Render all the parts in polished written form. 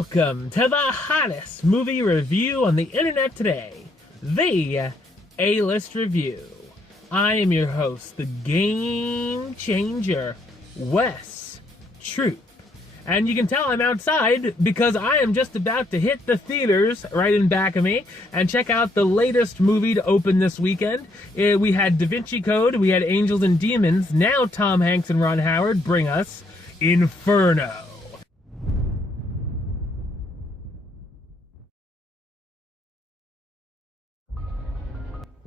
Welcome to the hottest movie review on the internet today, the A-List Review. I am your host, the game changer, Wes Troop. And you can tell I'm outside because I am just about to hit the theaters right in back of me and check out the latest movie to open this weekend. We had Da Vinci Code, we had Angels and Demons. Now Tom Hanks and Ron Howard bring us Inferno.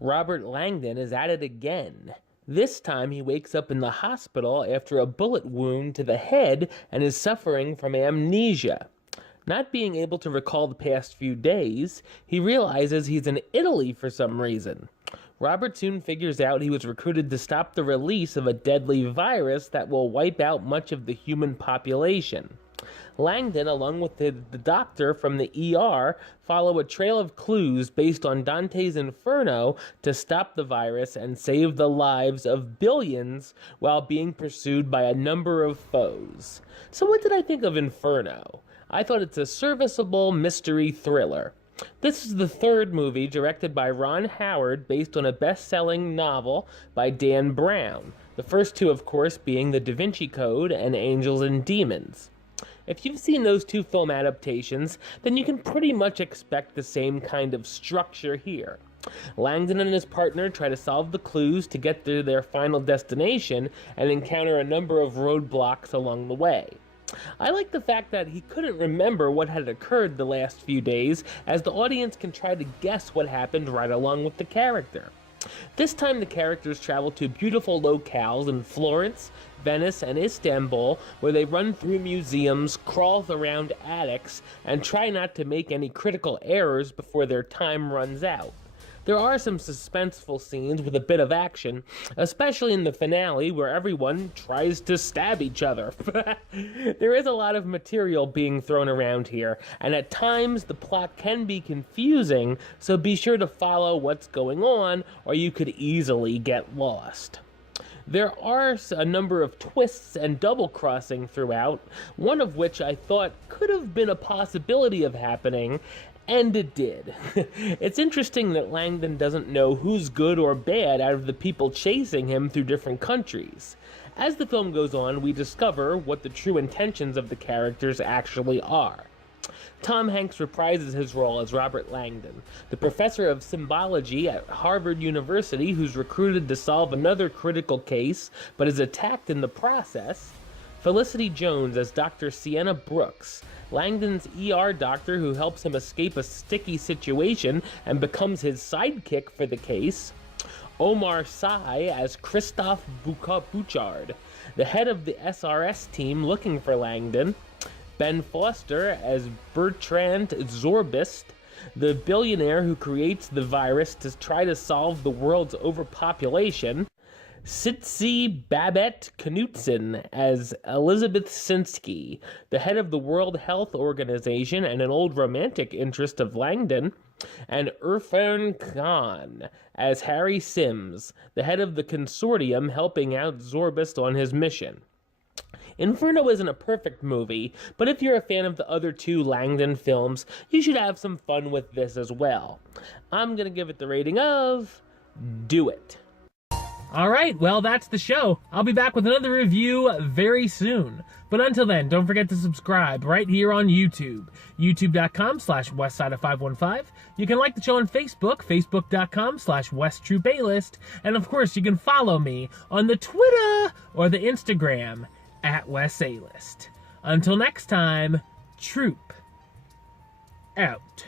Robert Langdon is at it again. This time he wakes up in the hospital after a bullet wound to the head and is suffering from amnesia. Not being able to recall the past few days, he realizes he's in Italy for some reason. Robert soon figures out he was recruited to stop the release of a deadly virus that will wipe out much of the human population. Langdon, along with the doctor from the ER, follow a trail of clues based on Dante's Inferno to stop the virus and save the lives of billions while being pursued by a number of foes. So what did I think of Inferno? I thought it's a serviceable mystery thriller. This is the third movie directed by Ron Howard based on a best-selling novel by Dan Brown. The first two, of course, being The Da Vinci Code and Angels and Demons. If you've seen those two film adaptations, then you can pretty much expect the same kind of structure here. Langdon and his partner try to solve the clues to get to their final destination and encounter a number of roadblocks along the way. I like the fact that he couldn't remember what had occurred the last few days, as the audience can try to guess what happened right along with the character. This time the characters travel to beautiful locales in Florence, Venice, and Istanbul, where they run through museums, crawl around attics, and try not to make any critical errors before their time runs out. There are some suspenseful scenes with a bit of action, especially in the finale where everyone tries to stab each other. There is a lot of material being thrown around here, and at times the plot can be confusing, so be sure to follow what's going on or you could easily get lost. There are a number of twists and double-crossing throughout, one of which I thought could have been a possibility of happening, and it did. It's interesting that Langdon doesn't know who's good or bad out of the people chasing him through different countries. As the film goes on, we discover what the true intentions of the characters actually are. Tom Hanks reprises his role as Robert Langdon, the professor of symbology at Harvard University who's recruited to solve another critical case but is attacked in the process. Felicity Jones as Dr. Sienna Brooks, Langdon's ER doctor who helps him escape a sticky situation and becomes his sidekick for the case. Omar Sy as Christophe Bouchard, the head of the SRS team looking for Langdon. Ben Foster as Bertrand Zorbist, the billionaire who creates the virus to try to solve the world's overpopulation. Sitsi Babette Knudsen as Elizabeth Sinsky, the head of the World Health Organization and an old romantic interest of Langdon, and Irfan Khan as Harry Sims, the head of the consortium helping out Zorbist on his mission. Inferno isn't a perfect movie, but if you're a fan of the other two Langdon films, you should have some fun with this as well. I'm gonna give it the rating of do it. Alright, well that's the show. I'll be back with another review very soon. But until then, don't forget to subscribe right here on YouTube. YouTube.com/Westside515. You can like the show on Facebook, Facebook.com/WestTroopAlist. And of course, you can follow me on the Twitter or the Instagram @WesAlist. Until next time, Troop out.